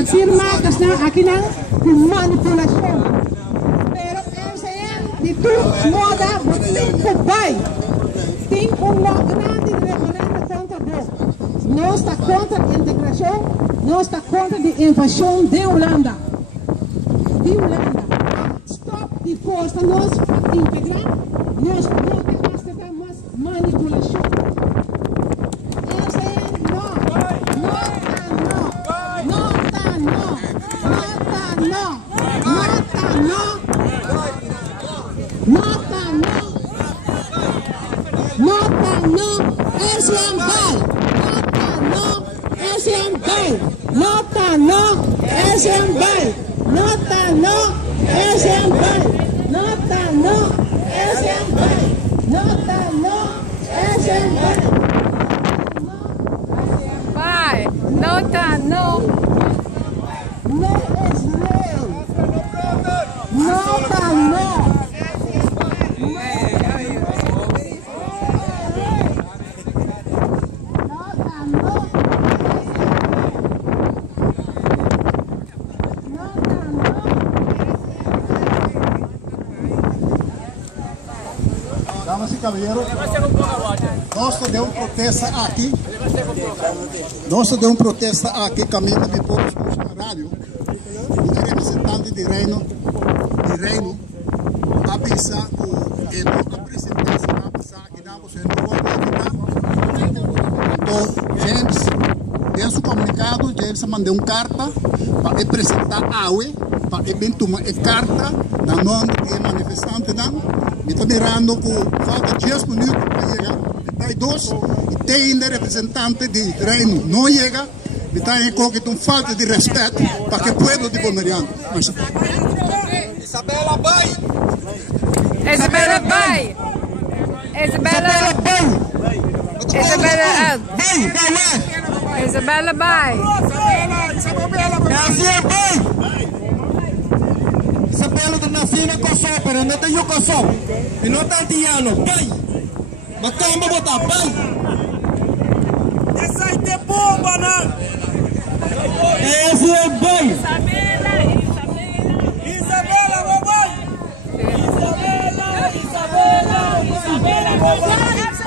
afirma que está aqui com manipulação. Pero MCM, de tudo moda, tem que vai. Tem grande referendo contra Deus. Não está contra a integração, não está contra a invasão de Holanda. Stop de força, nós integrar, nós não temos manipulação. Damas e cavalheiros, nós demos protesta aqui. Nós demos protesta aqui, caminho de poucos na rádio. O representante de Reino, a pensar que não apresentasse a pensar que não você não pode evitar. Então, gente, desse comunicado, James mandou uma carta para apresentar a UE, para eventuar uma carta na nome de manifestante não. Me estou mirando com falta de 10 minutos para chegar. Tem dois e tem ainda representante de Reino. Não chega. Me está em com falta de respeito para o povo de Bomeriano. Isabela Bay! Isabela Bay! Isabela Bay! Isabela Bay! Isabela do nasci na Kosovo, pero não tem o Kosovo. E não está antiano. Bay! Matamba botar Bay! Essa aí tem bomba, não! Esse é Bay! Isabela, mamãe! Isabela, mamãe!